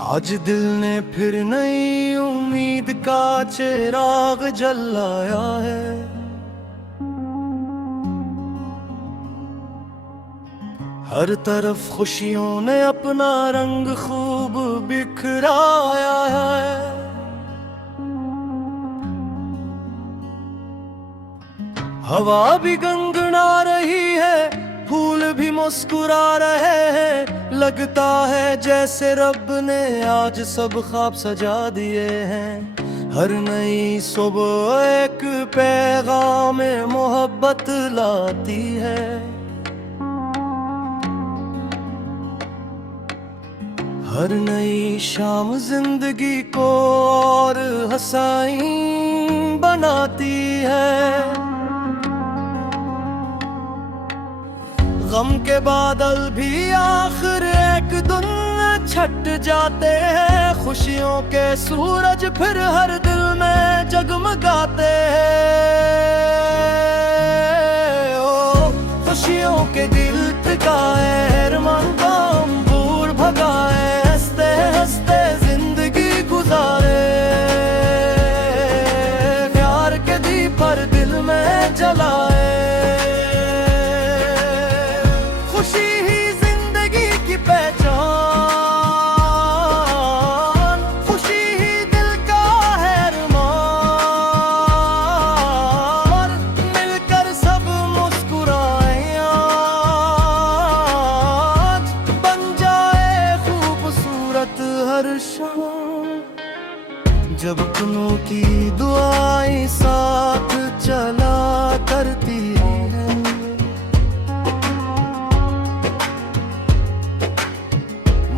आज दिल ने फिर नई उम्मीद का चिराग जलाया है। हर तरफ खुशियों ने अपना रंग खूब बिखराया है। हवा भी गंगना रही है, फूल भी मुस्कुरा रहे हैं। लगता है जैसे रब ने आज सब ख्वाब सजा दिए हैं। हर नई सुबह एक पैगाम मोहब्बत लाती है। हर नई शाम जिंदगी को और हंसाई बनाती है। गम के बादल भी आखिर एक दिन छट जाते हैं। खुशियों के सूरज फिर हर दिल में जगमगाते हैं। ओ खुशियों के दिल टिकाए, अरमान का अंबूर भगाए, हंसते हंसते जिंदगी गुजारे। प्यार के दीप हर दिल में जलाए। जब अपनों की दुआएं साथ चला करती है,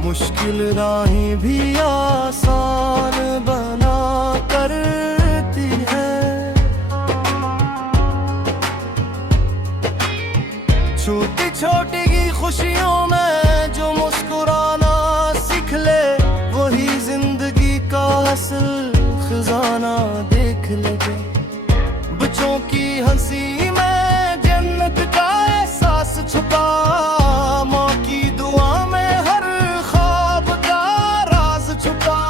मुश्किल राहें भी आसान बना करती है। छोटी छोटी खुशियों में जो मुस्कुराना सीख ले, वही जिंदगी का असल खजाना देख लगे। बच्चों की हंसी में जन्नत का एहसास छुपा, माँ की दुआ में हर ख्वाब का राज छुपा।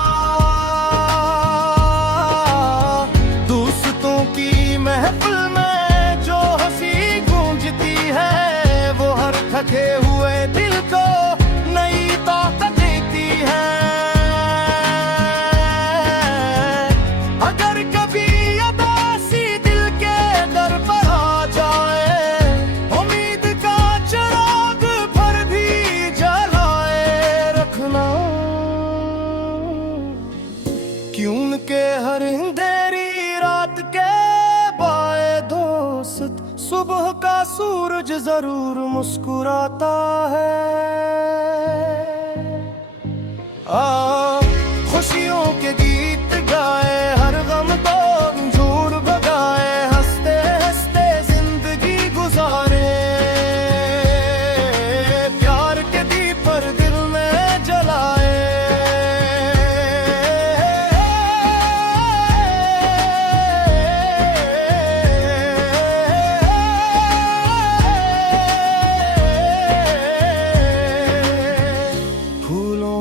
दोस्तों की महफिल में जो हंसी गूंजती है, वो हर थके हुए दिल को नई ताकत देती है। क्यों के हर अंधेरी रात के बाए दोस्त, सुबह का सूरज जरूर मुस्कुराता है। खुशियों के गीत गाए, हर गम को दूर भगाए, हंसते हंसते जिंदगी गुजारे। प्यार के दीप पर दिल में जलाए।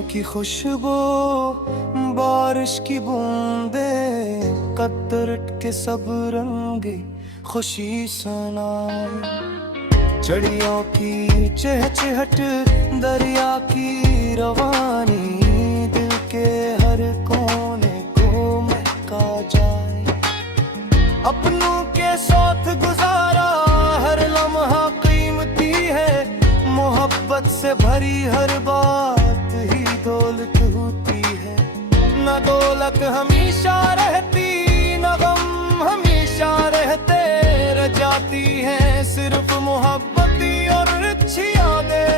की खुशबू, बारिश की बूंदे, कतरट के सब रंगे खुशी सुनाए। चिड़ियों की चहचहट, दरिया की रवानी, दिल के हर कोने को महका जाए। अपनों के साथ गुजारा हर लम्हा कीमती है। मोहब्बत से भरी हर बात ही दौलत होती है। न दौलत हमेशा रहती, न गम हमेशा रहते। रह जाती है सिर्फ मोहब्बती और अच्छी यादें।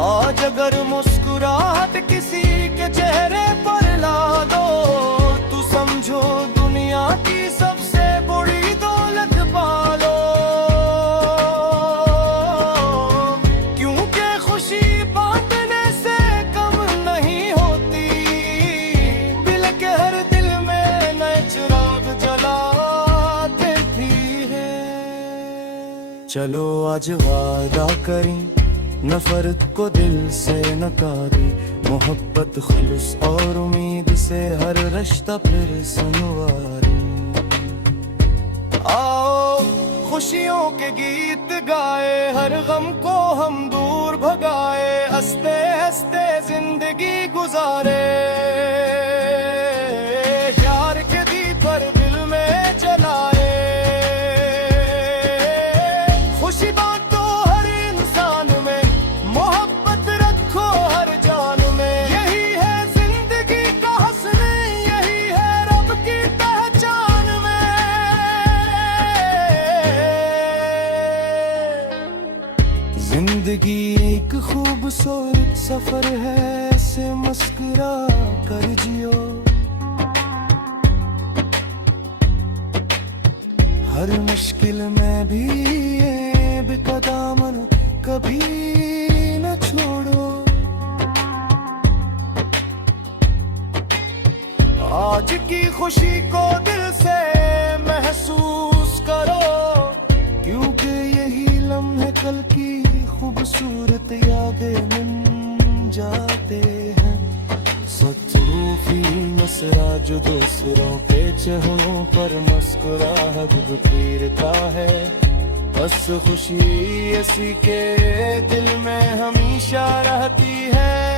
आज अगर मुस्कुराहट किसी के चेहरे पर ला दो, तो समझो दुनिया की सबसे बड़ी दौलत पालो। चलो आज वादा करें, नफरत को दिल से नकारी, मोहब्बत खुलूस और उम्मीद से हर रिश्ता फिर संवारी। आओ खुशियों के गीत गाए, हर गम को हम दूर भगाए, हंसते हंसते जिंदगी गुजारे। प्यार के दीपर दिल में जलाए, खुशी बांटो हर इंसान में, मोहब्बत रखो हर जान में। यही है जिंदगी का हंसने, यही है रब की पहचान में। जिंदगी एक खूबसूरत सफर है, ऐसे मुस्कुरा कर जियो। हर मुश्किल में भी ये बेकदामन कभी न छोड़ो। आज की खुशी को दिल से महसूस करो, क्योंकि यही लम्हे कल की खूबसूरत यादें बन जाते हैं। सतरूफी मसरा जो दूसरों के चेहरों पर मुस्कुराहट बिखेरता है, बस खुशी इसी के दिल में हमेशा रहती है।